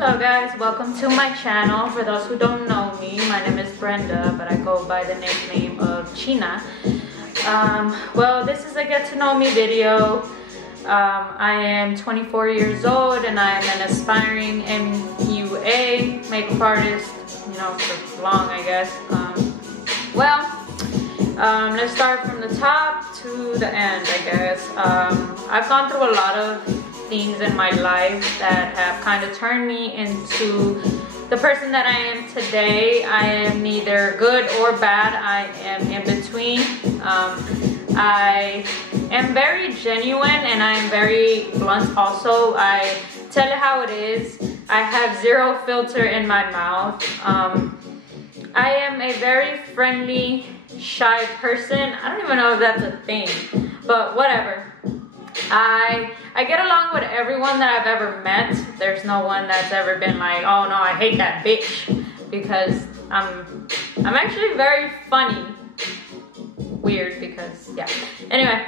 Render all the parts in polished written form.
Hello guys, welcome to my channel. For those who don't know me, my name is Brenda, but I go by the nickname of China. Well, this is a get to know me video. I am 24 years old and I am an aspiring MUA, makeup artist, you know, for long I guess. Let's start from the top to the end, I guess. I've gone through a lot of things in my life that have kind of turned me into the person that I am today. I am neither good or bad. I am in between. I am very genuine and I am very blunt also. I tell it how it is. I have zero filter in my mouth. I am a very friendly, shy person. I don't even know if that's a thing, but whatever. I get along with everyone that I've ever met. There's no one that's ever been like, oh no, I hate that bitch, because I'm actually very funny. Weird because, yeah. Anyway,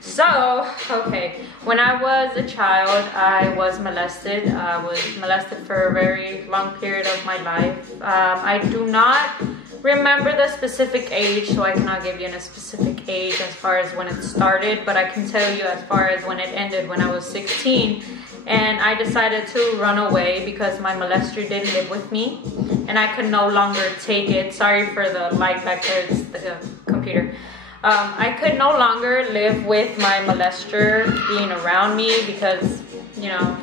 so, okay. When I was a child, I was molested. I was molested for a very long period of my life. I do not remember the specific age, so I cannot give you a specific age as far as when it started, but I can tell you as far as when it ended, when I was 16 and I decided to run away because my molester didn't live with me and I could no longer take it. Sorry for the light back there, it's the computer. I could no longer live with my molester being around me because, you know,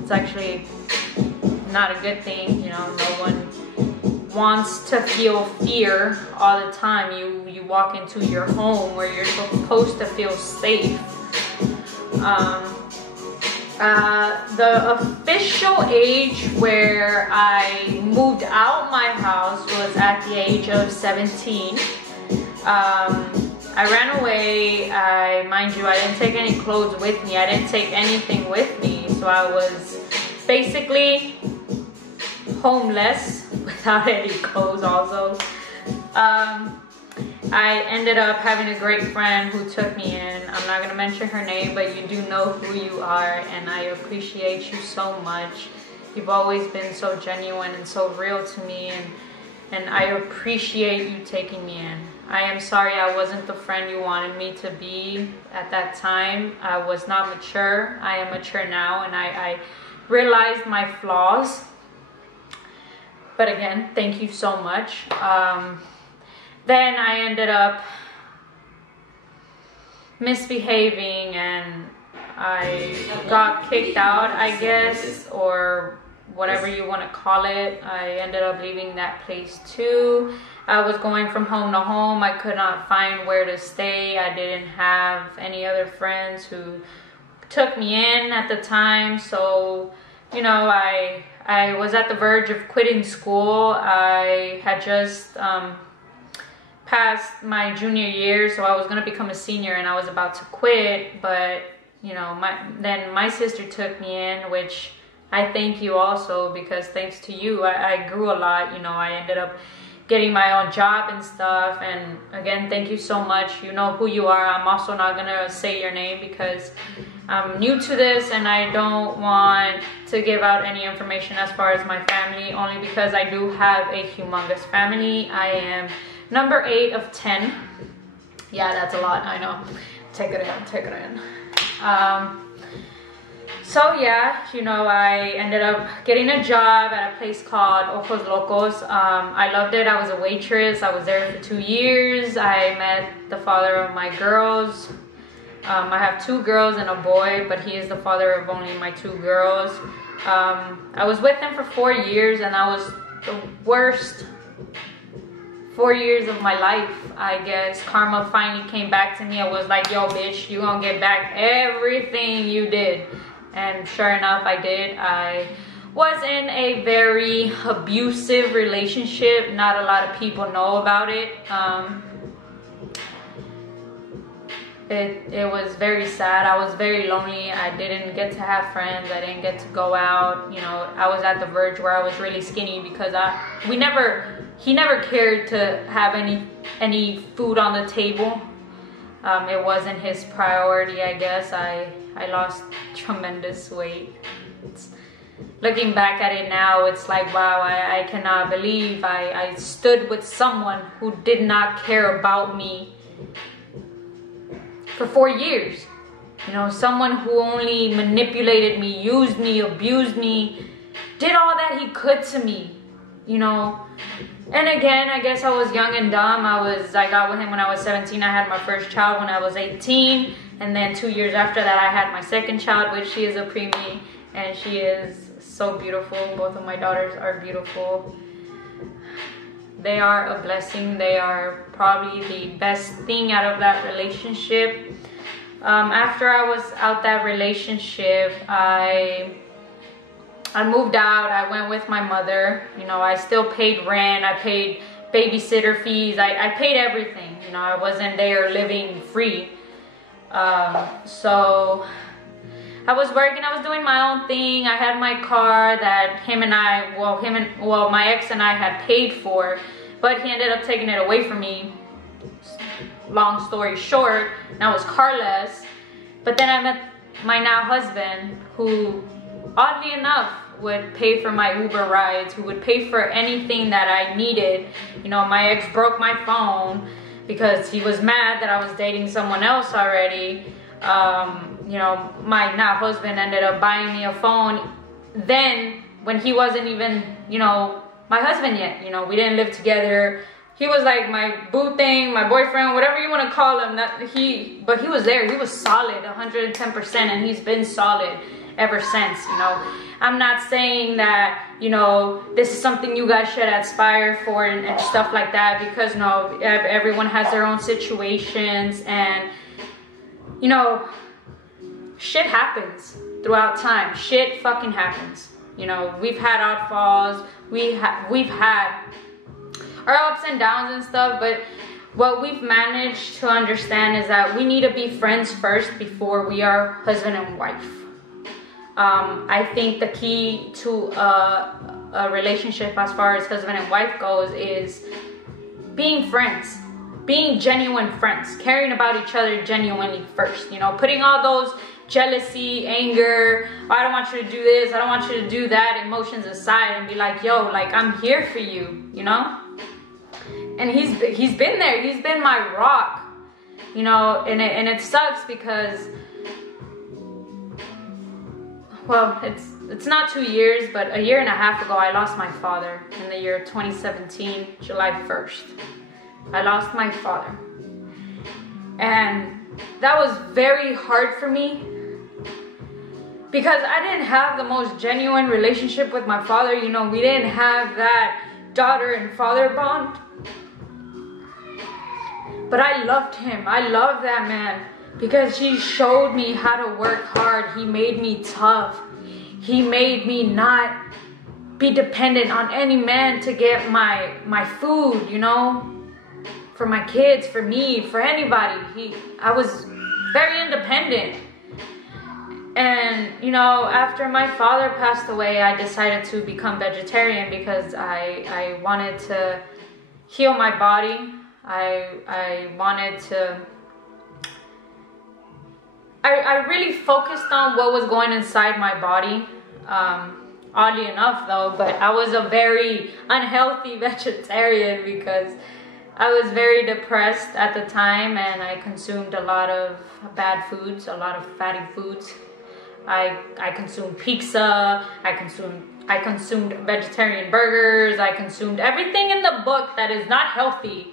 it's actually not a good thing. You know, no one wants to feel fear all the time. You walk into your home where you're supposed to feel safe. The official age where I moved out my house was at the age of 17. I ran away. Mind you, I didn't take any clothes with me. I didn't take anything with me. So I was basically homeless without any clothes also. I ended up having a great friend who took me in. I'm not gonna mention her name, but you do know who you are and I appreciate you so much. You've always been so genuine and so real to me, and I appreciate you taking me in. I am sorry I wasn't the friend you wanted me to be at that time. I was not mature. I am mature now and I realized my flaws. But again, thank you so much. Then I ended up misbehaving and I got kicked out, I guess, or whatever you want to call it. I ended up leaving that place too. I was going from home to home. I could not find where to stay. I didn't have any other friends who took me in at the time. So, you know, I was at the verge of quitting school. I had just passed my junior year, so I was going to become a senior and I was about to quit, but you know, then my sister took me in, which I thank you also, because thanks to you I grew a lot. You know, I ended up getting my own job and stuff, and again, thank you so much. You know who you are. I'm also not gonna say your name because I'm new to this and I don't want to give out any information as far as my family, only because I do have a humongous family. I am number 8 of 10. Yeah, that's a lot, I know. Take it in, take it in. So yeah, you know, I ended up getting a job at a place called Ojos Locos. I loved it. I was a waitress. I was there for 2 years. I met the father of my girls. I have 2 girls and a boy, but he is the father of only my 2 girls. I was with him for 4 years and that was the worst 4 years of my life, I guess. Karma finally came back to me. I was like, yo bitch, you gonna get back everything you did. And sure enough, I did. I was in a very abusive relationship. Not a lot of people know about it. It was very sad. I was very lonely. I didn't get to have friends. I didn't get to go out. You know, I was at the verge where I was really skinny because he never cared to have any food on the table. It wasn't his priority, I guess. I lost tremendous weight. looking back at it now, it's like, wow, I cannot believe I stood with someone who did not care about me for 4 years. You know, someone who only manipulated me, used me, abused me, did all that he could to me, you know. And again, I guess I was young and dumb. I got with him when I was 17. I had my first child when I was 18. And then 2 years after that, I had my second child, which she is a preemie. And she is so beautiful. Both of my daughters are beautiful. They are a blessing. They are probably the best thing out of that relationship. After I was out that relationship, I moved out. I went with my mother. You know, I still paid rent. I paid babysitter fees. I paid everything. You know, I wasn't there living free. So I was working. I was doing my own thing. I had my car that my ex and I had paid for, but he ended up taking it away from me. Long story short, I was carless. But then I met my now husband, who oddly enough would pay for my Uber rides, who would pay for anything that I needed. You know, my ex broke my phone because he was mad that I was dating someone else already. You know, my now husband ended up buying me a phone then when he wasn't even, you know, my husband yet. You know, we didn't live together. He was like my boo thing, my boyfriend, whatever you want to call him. But he was there. He was solid, 110%, and he's been solid ever since. You know, I'm not saying that, you know, this is something you guys should aspire for and stuff like that, because no, everyone has their own situations, and you know, shit happens throughout time. Shit fucking happens. You know, we've had outfalls. We've had our ups and downs and stuff, but what we've managed to understand is that we need to be friends first before we are husband and wife. I think the key to a relationship as far as husband and wife goes is being friends, being genuine friends, caring about each other genuinely first, you know, putting all those jealousy, anger, I don't want you to do this, I don't want you to do that, emotions aside, and be like, yo, like, I'm here for you, you know. And he's been there. He's been my rock, you know. And it sucks because, well, it's not 2 years, but 1.5 years ago, I lost my father in the year 2017, July 1st. I lost my father, and that was very hard for me because I didn't have the most genuine relationship with my father. You know, we didn't have that daughter and father bond. But I loved him. I loved that man because he showed me how to work hard. He made me tough. He made me not be dependent on any man to get my food, you know, for my kids, for me, for anybody. I was very independent. And, you know, after my father passed away, I decided to become vegetarian because I wanted to heal my body. I wanted to, I really focused on what was going inside my body. Oddly enough though, but I was a very unhealthy vegetarian because I was very depressed at the time, and I consumed a lot of bad foods, a lot of fatty foods. I consumed pizza, I consumed vegetarian burgers, I consumed everything in the book that is not healthy.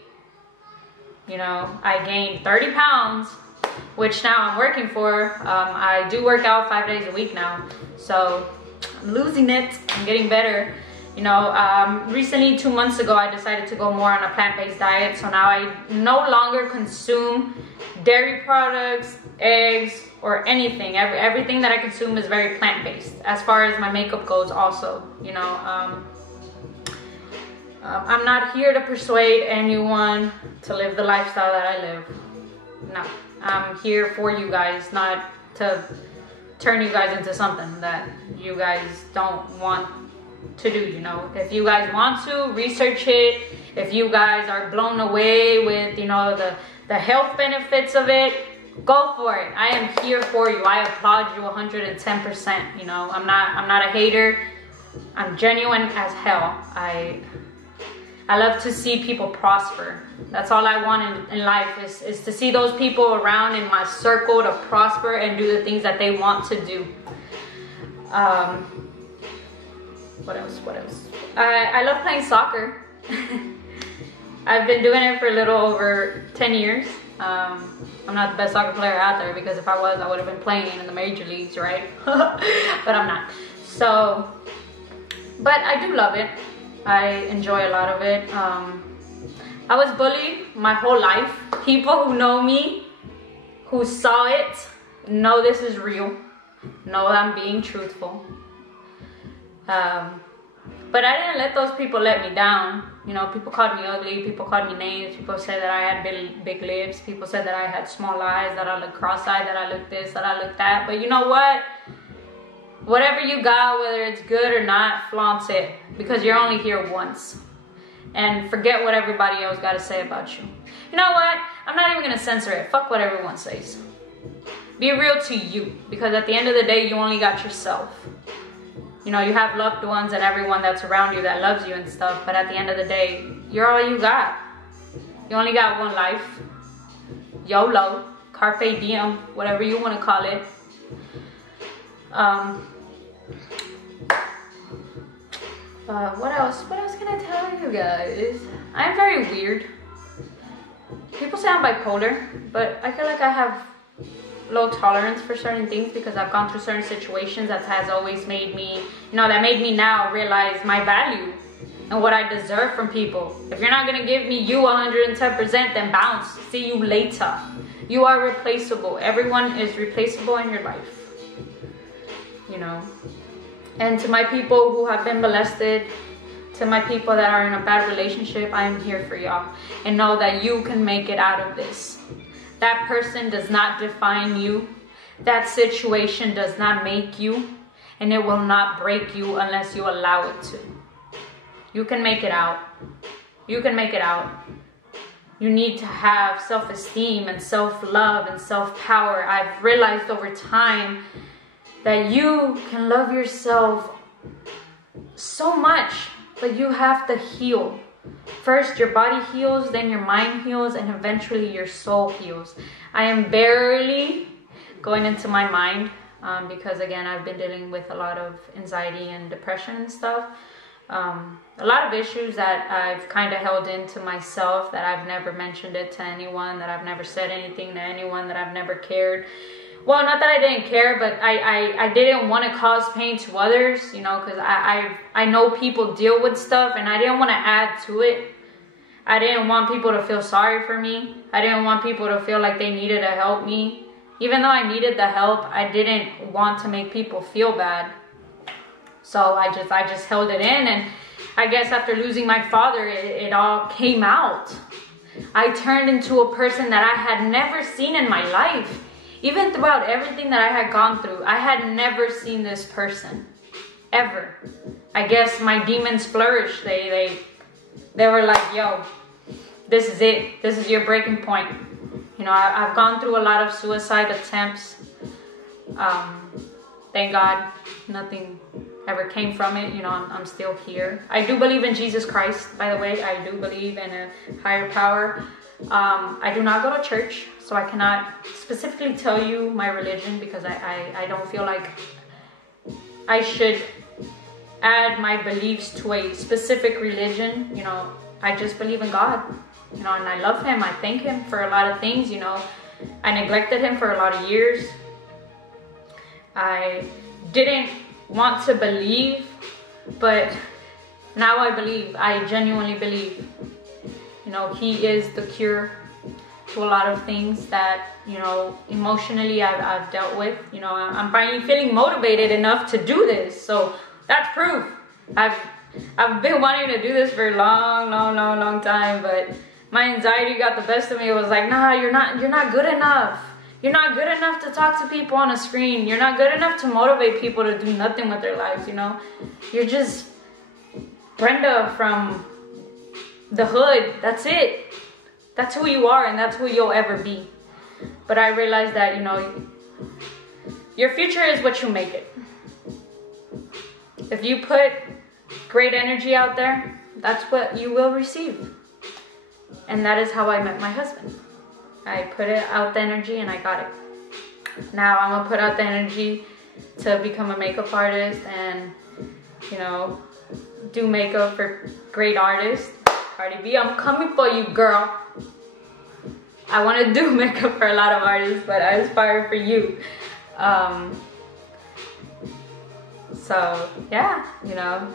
You know, I gained 30 pounds, which now I'm working for. I do work out 5 days a week now, so I'm losing it. I'm getting better. You know, recently, 2 months ago, I decided to go more on a plant-based diet. So now I no longer consume dairy products, eggs, or anything. Everything that I consume is very plant-based. As far as my makeup goes also, you know. I'm not here to persuade anyone to live the lifestyle that I live. No, I'm here for you guys, not to turn you guys into something that you guys don't want to do, you know. If you guys want to, research it. If you guys are blown away with, you know, the health benefits of it, go for it. I am here for you. I applaud you 110%. You know, I'm not a hater. I'm genuine as hell. I love to see people prosper. That's all I want in life is to see those people around in my circle to prosper and do the things that they want to do. What else? I love playing soccer. I've been doing it for a little over 10 years. I'm not the best soccer player out there, because if I was, I would have been playing in the major leagues, right? But I'm not. So, but I do love it. I enjoy a lot of it. I was bullied my whole life. People who know me, who saw it, know this is real. Know I'm being truthful. But I didn't let those people let me down. You know, people called me ugly, people called me names, people said that I had big lips, people said that I had small eyes, that I looked cross-eyed, that I looked this, that I looked that. But you know what? Whatever you got, whether it's good or not, flaunt it, because you're only here once. And forget what everybody else got to say about you. You know what? I'm not even going to censor it. Fuck what everyone says. Be real to you, because at the end of the day, you only got yourself. You know, you have loved ones and everyone that's around you that loves you and stuff, but at the end of the day, you're all you got. You only got one life. YOLO, carpe diem, whatever you want to call it. What else can I tell you guys? I'm very weird. People say I'm bipolar, but I feel like I have low tolerance for certain things, because I've gone through certain situations that has always made me, you know, that made me now realize my value and what I deserve from people. If you're not gonna give me you 110%, then bounce. See you later. You are replaceable. Everyone is replaceable in your life, you know. And to my people who have been molested, to my people that are in a bad relationship, I am here for y'all. And know that you can make it out of this. That person does not define you. That situation does not make you. And it will not break you unless you allow it to. You can make it out. You can make it out. You need to have self-esteem and self-love and self-power. I've realized over time that you can love yourself so much, but you have to heal. First, your body heals, then your mind heals, and eventually your soul heals. I am barely going into my mind because, again, I've been dealing with a lot of anxiety and depression and stuff. A lot of issues that I've kind of held into myself, that I've never mentioned it to anyone, that I've never said anything to anyone, that I've never cared. Well, not that I didn't care, but I didn't want to cause pain to others, you know, because I know people deal with stuff, and I didn't want to add to it. I didn't want people to feel sorry for me. I didn't want people to feel like they needed to help me. Even though I needed the help, I didn't want to make people feel bad. So I just held it in, and I guess after losing my father, it all came out. I turned into a person that I had never seen in my life. Even throughout everything that I had gone through, I had never seen this person, ever. I guess my demons flourished. They were like, yo, this is it. This is your breaking point. You know, I've gone through a lot of suicide attempts. Thank God, nothing ever came from it. You know, I'm still here. I do believe in Jesus Christ, by the way. I do believe in a higher power. I do not go to church, so I cannot specifically tell you my religion, because I don't feel like I should add my beliefs to a specific religion. You know, I just believe in God, you know, and I love him. I thank him for a lot of things, you know. I neglected him for a lot of years. I didn't want to believe, but now I believe. I genuinely believe. You know, he is the cure to a lot of things that, you know, emotionally I've dealt with. You know, I'm finally feeling motivated enough to do this. So that's proof. I've been wanting to do this for a long time, but my anxiety got the best of me. It was like, nah, you're not good enough. You're not good enough to talk to people on a screen. You're not good enough to motivate people to do nothing with their lives, you know. You're just Brenda from the hood. That's it. That's who you are, and that's who you'll ever be. But I realized that, you know, your future is what you make it. If you put great energy out there, that's what you will receive. And that is how I met my husband. I put it out the energy and I got it. Now I'm gonna put out the energy to become a makeup artist and, you know, do makeup for great artists. Cardi B, I'm coming for you, girl. I want to do makeup for a lot of artists, but I aspire for you. So yeah, you know,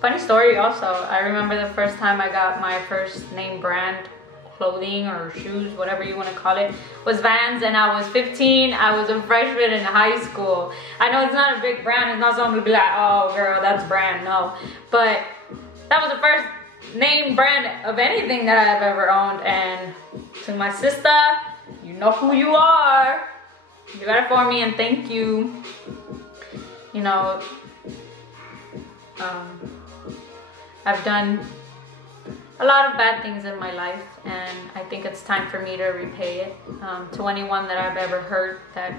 funny story also. I remember the first time I got my first name brand clothing or shoes, whatever you want to call it, was Vans, and I was 15. I was a freshman in high school. I know it's not a big brand. It's not something to be like, oh girl, that's brand. No, but that was the first name brand of anything that I've ever owned. And to my sister, you know who you are. You got it for me, and thank you. You know, I've done a lot of bad things in my life, and I think it's time for me to repay it. To anyone that I've ever hurt that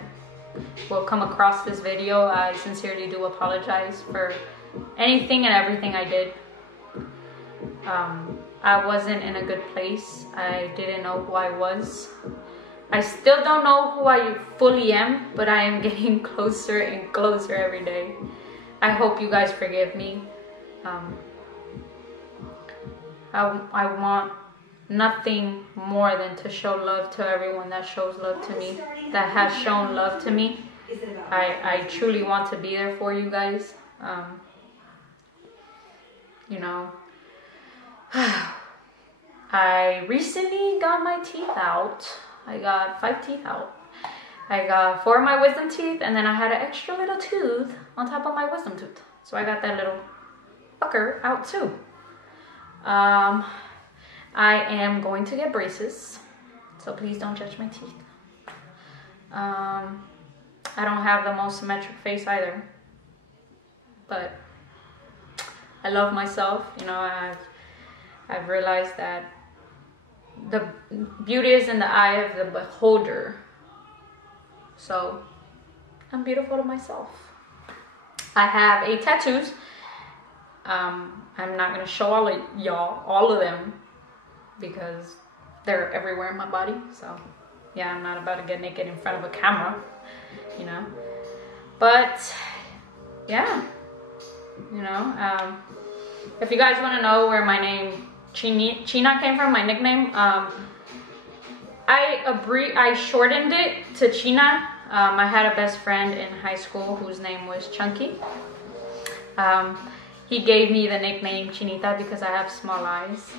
will come across this video, I sincerely do apologize for anything and everything I did. I wasn't in a good place. I didn't know who I was. I still don't know who I fully am, but I am getting closer and closer every day. I hope you guys forgive me. I want nothing more than to show love to everyone that shows love to me, that has shown love to me. I truly want to be there for you guys. You know, I recently got my teeth out. I got 5 teeth out. I got 4 of my wisdom teeth, and then I had an extra little tooth on top of my wisdom tooth. So I got that little fucker out too. I am going to get braces, so please don't judge my teeth. I don't have the most symmetric face either, but I love myself. You know, I've realized that the beauty is in the eye of the beholder. So I'm beautiful to myself. I have 8 tattoos. I'm not gonna show all of y'all all of them because they're everywhere in my body. So yeah, I'm not about to get naked in front of a camera, you know. But yeah, you know, if you guys want to know where my name China came from, my nickname, I shortened it to China. I had a best friend in high school whose name was Chunky. He gave me the nickname Chinita because I have small eyes,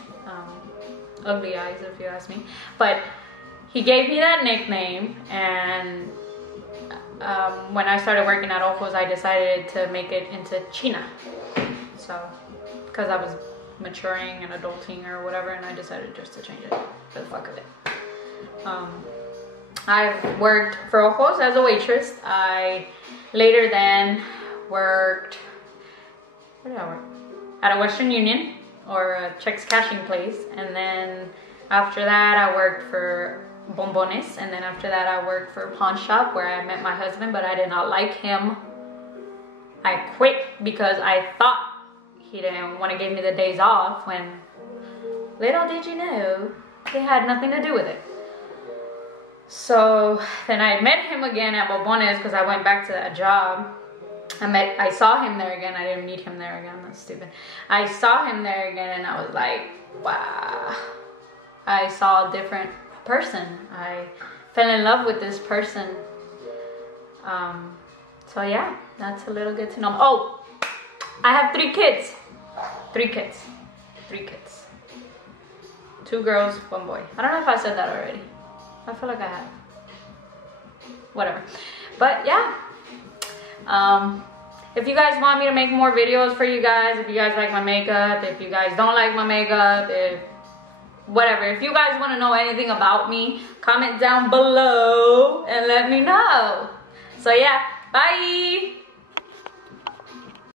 ugly eyes if you ask me. But he gave me that nickname, and when I started working at Ojos, I decided to make it into China. So, because I was maturing and adulting or whatever, and I decided just to change it for the fuck of it. I've worked for Ojos as a waitress. I later then worked, where did I work? At a Western Union or a checks cashing place, and then after that I worked for Bombones, and then after that I worked for a pawn shop where I met my husband, but I did not like him. I quit because I thought he didn't want to give me the days off, when little did you know they had nothing to do with it. So then I met him again at Bombones because I went back to that job. I saw him there again. I didn't meet him there again. That's stupid. I saw him there again, and I was like, wow. I saw a different person. I fell in love with this person. So yeah, that's a little good to know. Oh, I have 3 kids. 3 kids. 3 kids. 2 girls, 1 boy. I don't know if I said that already. I feel like I have. Whatever. But yeah. If you guys want me to make more videos for you guys, if you guys like my makeup, if you guys don't like my makeup, whatever. If you guys want to know anything about me, comment down below and let me know. So yeah, bye!